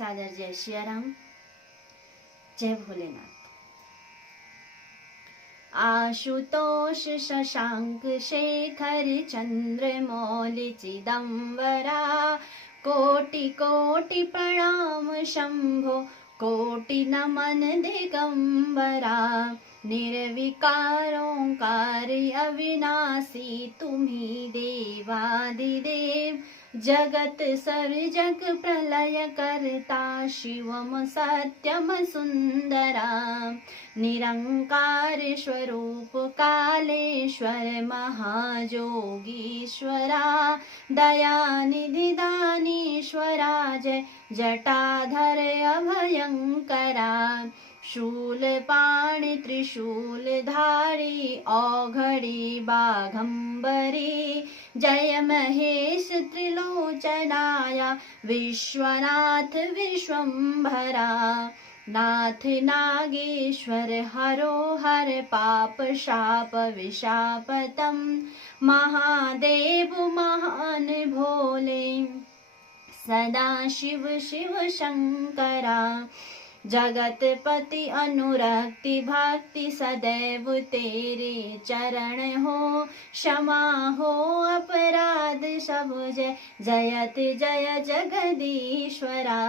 सादर जय सिया राम, जय भोलेनाथ। आशुतोष शशांक शेखर चंद्र मौलि चिदंबरा, कोटि कोटि प्रणाम शंभो, कोटि नमन दिगंबरा। निर्विकारोंकार अविनाशी, तुम्ही देवादिदेव। जगत सर्जक प्रलय करता, शिवम सत्यम सुंदरा। निरंकार स्वरूप कालेश्वर महाजोगीश्वरा। दयानिधि दानीश्वरा, जय जटाधर अभयंकरा। शूलपाणि त्रिशूलधारी, औघड़ी बाघंबरी। जय महेश त्रिलोचनाया, विश्वनाथ विश्वंभरा। नाथ नागेश्वर हरो हर, पाप शाप विशापतम। महादेव महान भोले, सदा शिव शिव शंकरा। जगतपति अनुरक्ति भक्ति, सदैव तेरे चरण हो। क्षमा हो अपराध सब, जय जयत जय जगदीश्वरा।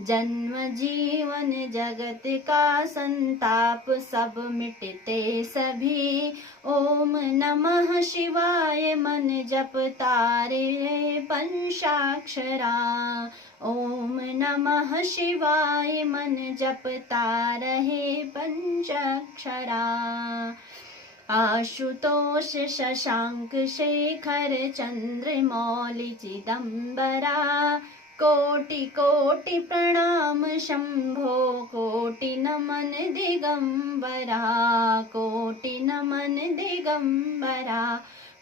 जन्म जीवन जगत का संताप, सब मिटते सभी। ओम नमः शिवाय मन जपता रे पंचाक्षरा। ओम नमः शिवाय मन जपता रहे पंचाक्षरा। आशुतोष शशांक शेखर चंद्र मौलि चिदंबरा। कोटि कोटि प्रणाम शंभो, कोटि नमन दिगंबरा। कोटि नमन दिगंबरा,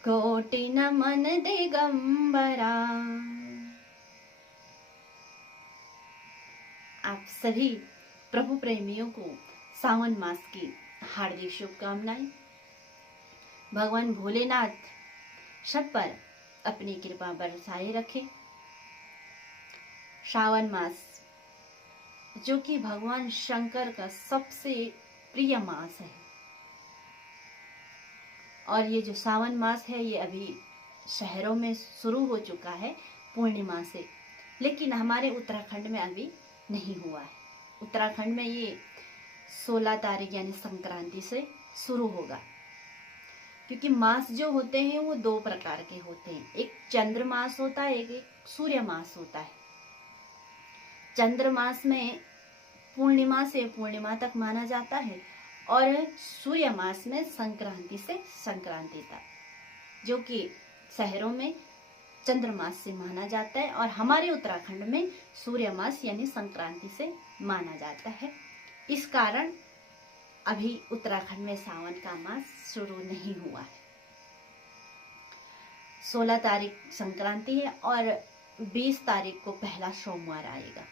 कोटि नमन दिगंबरा। आप सभी प्रभु प्रेमियों को सावन मास की हार्दिक शुभकामनाएं। भगवान भोलेनाथ सब पर अपनी कृपा बरसाए रखे। श्रावण मास जो कि भगवान शंकर का सबसे प्रिय मास है, और ये जो सावन मास है ये अभी शहरों में शुरू हो चुका है पूर्णिमा से, लेकिन हमारे उत्तराखंड में अभी नहीं हुआ है। उत्तराखंड में ये 16 तारीख यानी संक्रांति से शुरू होगा, क्योंकि मास जो होते हैं वो दो प्रकार के होते हैं। एक चंद्र मास होता है, एक सूर्य मास होता है। चंद्र मास में पूर्णिमा से पूर्णिमा तक माना जाता है, और सूर्य मास में संक्रांति से संक्रांति तक, जो कि शहरों में चंद्र मास से माना जाता है, और हमारे उत्तराखंड में सूर्य मास यानी संक्रांति से माना जाता है। इस कारण अभी उत्तराखंड में सावन का मास शुरू नहीं हुआ है। 16 तारीख संक्रांति है और 20 तारीख को पहला सोमवार आएगा।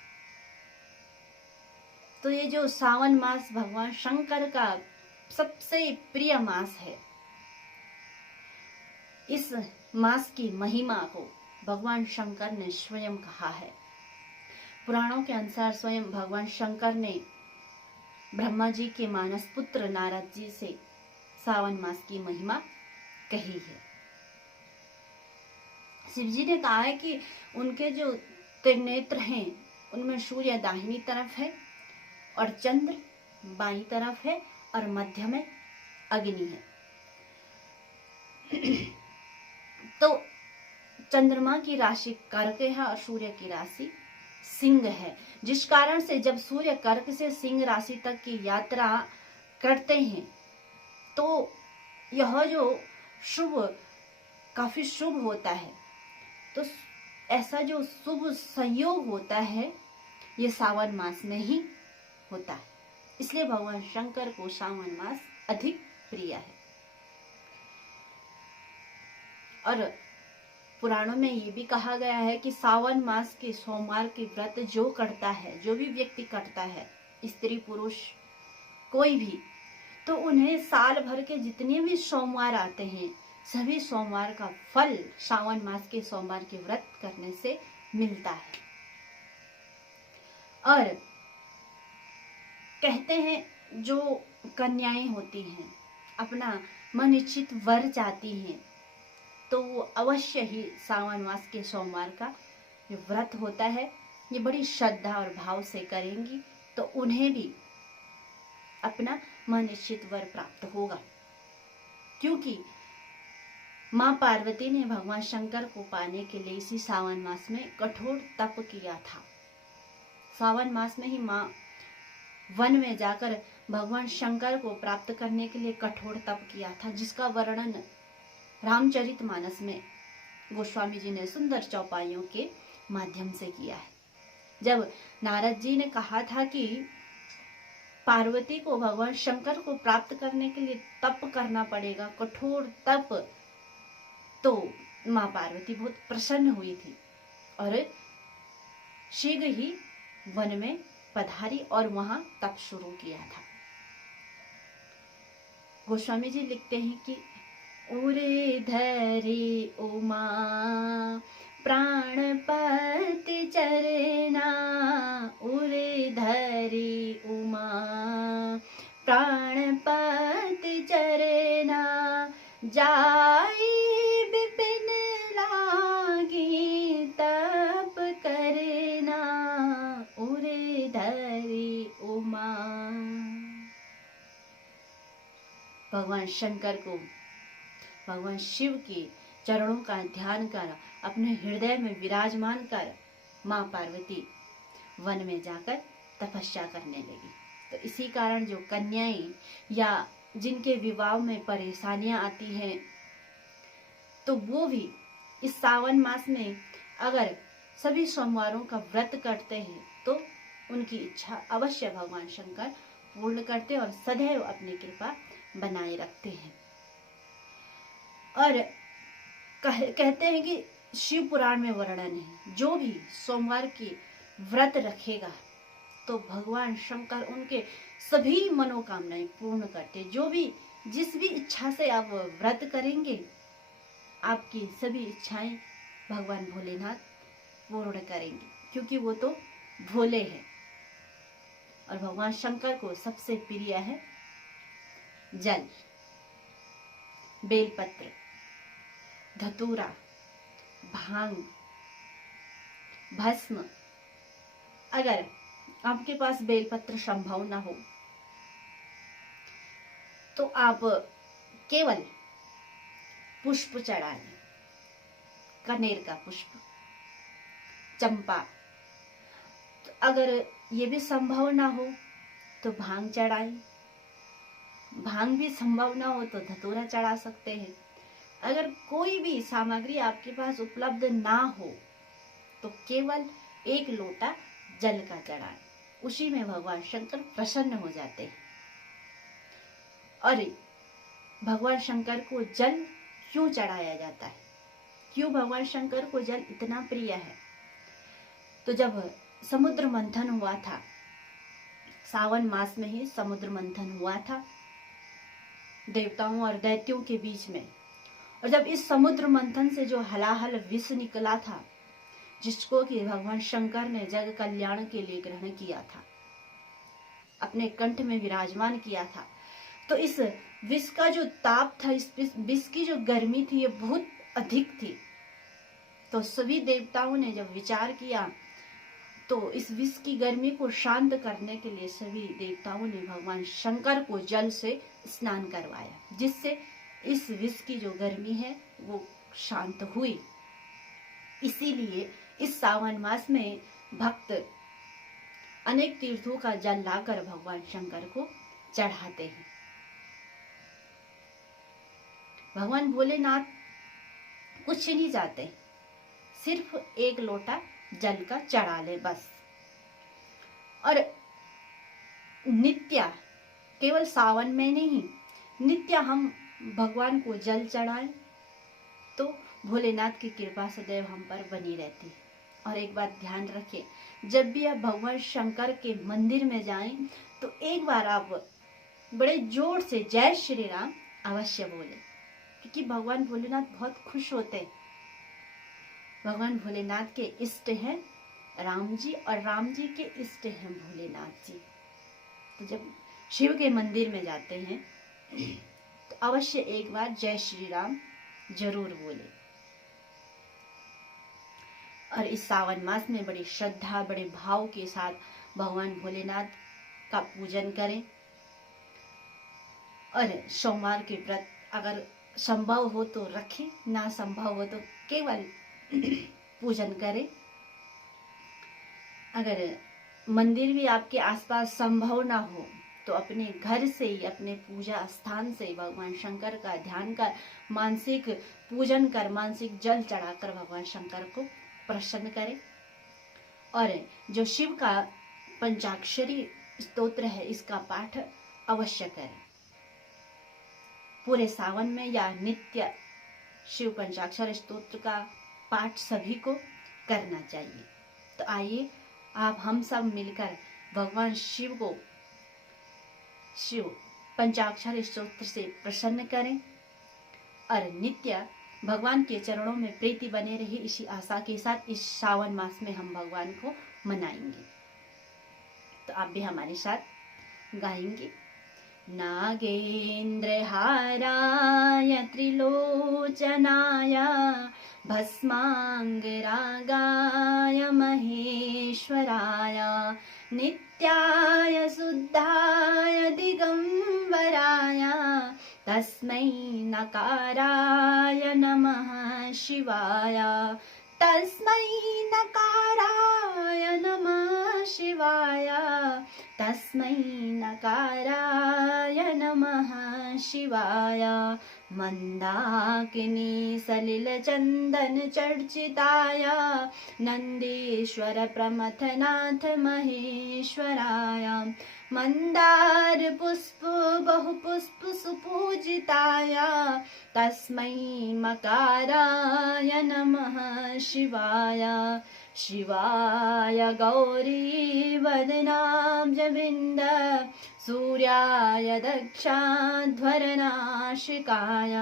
तो ये जो सावन मास भगवान शंकर का सबसे प्रिय मास है, इस मास की महिमा को भगवान शंकर ने स्वयं कहा है। पुराणों के अनुसार स्वयं भगवान शंकर ने ब्रह्मा जी के मानस पुत्र नारद जी से सावन मास की महिमा कही है। शिव जी ने कहा है कि उनके जो त्रिनेत्र हैं उनमें सूर्य दाहिनी तरफ है, और चंद्र बाईं तरफ है, और मध्य में अग्नि है। तो चंद्रमा की राशि कर्क है और सूर्य की राशि सिंह है, जिस कारण से जब सूर्य कर्क से सिंह राशि तक की यात्रा करते हैं तो यह जो काफी शुभ होता है। तो ऐसा जो शुभ संयोग होता है ये सावन मास में ही होता है, इसलिए भगवान शंकर को सावन मास अधिक प्रिय है। और पुराणों में ये भी कहा गया है कि सावन मास के सोमवार के व्रत जो करता है, जो भी व्यक्ति करता है, स्त्री पुरुष कोई भी, तो उन्हें साल भर के जितने भी सोमवार आते हैं सभी सोमवार का फल सावन मास के सोमवार के व्रत करने से मिलता है। और कहते हैं जो कन्याएं होती हैं अपना मन इच्छित वर चाहती हैं तो वो अवश्य ही सावन मास के सोमवार का जो व्रत होता है ये बड़ी श्रद्धा और भाव से करेंगी तो उन्हें भी अपना मन इच्छित वर प्राप्त होगा। क्योंकि माँ पार्वती ने भगवान शंकर को पाने के लिए इसी सावन मास में कठोर तप किया था। सावन मास में ही माँ वन में जाकर भगवान शंकर को प्राप्त करने के लिए कठोर तप किया था, जिसका वर्णन रामचरितमानस में गोस्वामी जी ने सुंदर चौपाइयों के माध्यम से किया है। जब नारद जी ने कहा था कि पार्वती को भगवान शंकर को प्राप्त करने के लिए तप करना पड़ेगा, कठोर तप, तो माँ पार्वती बहुत प्रसन्न हुई थी और शीघ्र ही वन में पधारी और वहां तप शुरू किया था। गोस्वामी जी लिखते हैं कि उरे धरी उमा प्राणपति चरना, उरे धरी उमा प्राणपति चरना, जाई विपिन लागी तप करना, उरे धरी उमा। भगवान शंकर को भगवान शिव के चरणों का ध्यान कर अपने हृदय में विराजमान कर माँ पार्वती वन में जाकर तपस्या करने लगी। तो इसी कारण जो कन्याएं या जिनके विवाह में परेशानियां आती हैं तो वो भी इस सावन मास में अगर सभी सोमवारों का व्रत करते हैं तो उनकी इच्छा अवश्य भगवान शंकर पूर्ण करते और सदैव अपनी कृपा बनाए रखते हैं। और कहते हैं कि शिव पुराण में वर्णन है, जो भी सोमवार की व्रत रखेगा तो भगवान शंकर उनके सभी मनोकामनाएं पूर्ण करते। जो भी जिस भी इच्छा से आप व्रत करेंगे आपकी सभी इच्छाएं भगवान भोलेनाथ पूर्ण करेंगे, क्योंकि वो तो भोले हैं। और भगवान शंकर को सबसे प्रिय है जल, बेलपत्र, धतूरा, भांग, भस्म। अगर आपके पास बेलपत्र संभव न हो तो आप केवल पुष्प चढ़ाएं, कनेर का पुष्प, चंपा। तो अगर ये भी संभव ना हो तो भांग चढ़ाएं, भांग भी संभव ना हो तो धतूरा चढ़ा सकते हैं। अगर कोई भी सामग्री आपके पास उपलब्ध ना हो तो केवल एक लोटा जल का चढ़ाएं, उसी में भगवान शंकर प्रसन्न हो जाते हैं। और भगवान शंकर को जल क्यों चढ़ाया जाता है, क्यों भगवान शंकर को जल इतना प्रिय है? तो जब समुद्र मंथन हुआ था, सावन मास में ही समुद्र मंथन हुआ था देवताओं और दैत्यों के बीच में, और जब इस समुद्र मंथन से जो हलाहल विष निकला था जिसको कि भगवान शंकर ने जग कल्याण के लिए ग्रहण किया था, अपने कंठ में विराजमान किया था, तो इस विष का जो ताप था, इस विष की जो गर्मी थी ये बहुत अधिक थी। तो सभी देवताओं ने जब विचार किया तो इस विष की गर्मी को शांत करने के लिए सभी देवताओं ने भगवान शंकर को जल से स्नान करवाया, जिससे इस विष की जो गर्मी है वो शांत हुई। इसीलिए इस सावन मास में भक्त अनेक तीर्थों का जल लाकर भगवान शंकर को चढ़ाते हैं। भगवान भोलेनाथ कुछ नहीं चाहते, सिर्फ एक लोटा जल का चढ़ा ले बस। और नित्य, केवल सावन में नहीं, नित्य हम भगवान को जल चढ़ाएं तो भोलेनाथ की कृपा सदैव हम पर बनी रहती है। और एक बात ध्यान रखें, जब भी आप भगवान शंकर के मंदिर में जाएं तो एक बार आप बड़े जोर से जय श्री राम अवश्य बोले, क्योंकि भगवान भोलेनाथ बहुत खुश होते हैं। भगवान भोलेनाथ के इष्ट हैं राम जी, और राम जी के इष्ट हैं भोलेनाथ जी। तो जब शिव के मंदिर में जाते हैं तो अवश्य एक बार जय श्री राम जरूर बोले। और इस सावन मास में बड़ी श्रद्धा, बड़े भाव के साथ भगवान भोलेनाथ का पूजन करें। और सोमवार के व्रत अगर संभव हो तो रखें, ना संभव हो तो केवल पूजन करें। अगर मंदिर भी आपके आसपास संभव ना हो तो अपने घर से ही, अपने पूजा स्थान से भगवान शंकर का ध्यान कर, मानसिक पूजन कर, मानसिक जल चढ़ाकर भगवान शंकर को प्रसन्न करें। और जो शिव का पंचाक्षरी स्तोत्र है इसका पाठ अवश्य करें। पूरे सावन में या नित्य शिव पंचाक्षर स्तोत्र का पाठ सभी को करना चाहिए। तो आइए आप हम सब मिलकर भगवान शिव को शिव पंचाक्षर स्तोत्र से प्रसन्न करें और नित्य भगवान के चरणों में प्रीति बने रही, इसी आशा के साथ इस सावन मास में हम भगवान को मनाएंगे। तो आप भी हमारे साथ गाएंगे। नागेन्द्रहाराय त्रिलोचनाय भस्मांगरागाय महेश्वराय नित्याय शुद्धाय दिगंबराय तस्मै नकाराय नमः शिवाय। तस्मै नकाराय नमः शिवाय। तस्मै नकाराय नमः शिवाय। मंदाकिनी सलिल चंदन चर्चिताय नंदीश्वर प्रमथनाथ महेश्वराय मंदार पुष्प बहु पुष्प सुपूजिताय तस्मै मकाराय नमः शिवाय। शिवाय गौरी वदनाब्जविंद सूर्याय दक्षाध्वरनाशिकाय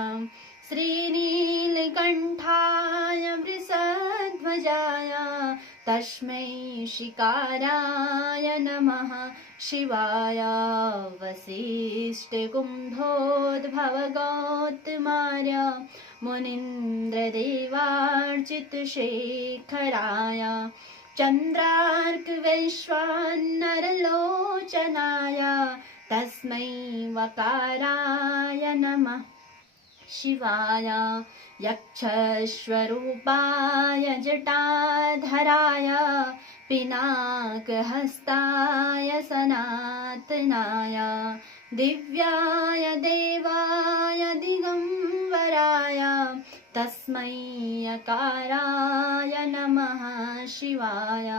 श्रीनीलकंठाय वृषध्वजाय तस्मै शिकाराय नमः शिवाय। वसिष्ठकुम्भोद्भव गौतमार्य मुनीन्द्रदेवार्चितशेखराय चन्द्रार्कवैश्वानरलोचनाय तस्मै वकाराय नमः शिवाय। यक्षस्वरूपाय जटाधराय पिनाकहस्ताय सनातनाय दिव्याय देवाय दिगंबराय तस्मै यकाराय नमः शिवाय।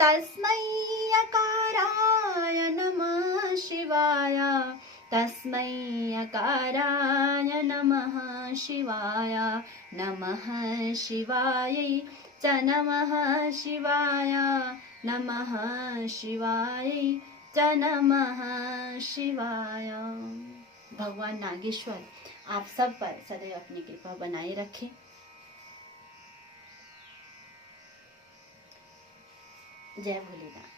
तस्मै यकाराय नमः शिवाय। तस्मै यकाराय नमः शिवाय। नमः शिवाय च नमः शिवाय। नमः शिवाय च नमः शिवाय। भगवान नागेश्वर आप सब पर सदैव अपनी कृपा बनाए रखें। जय भोलेनाथ।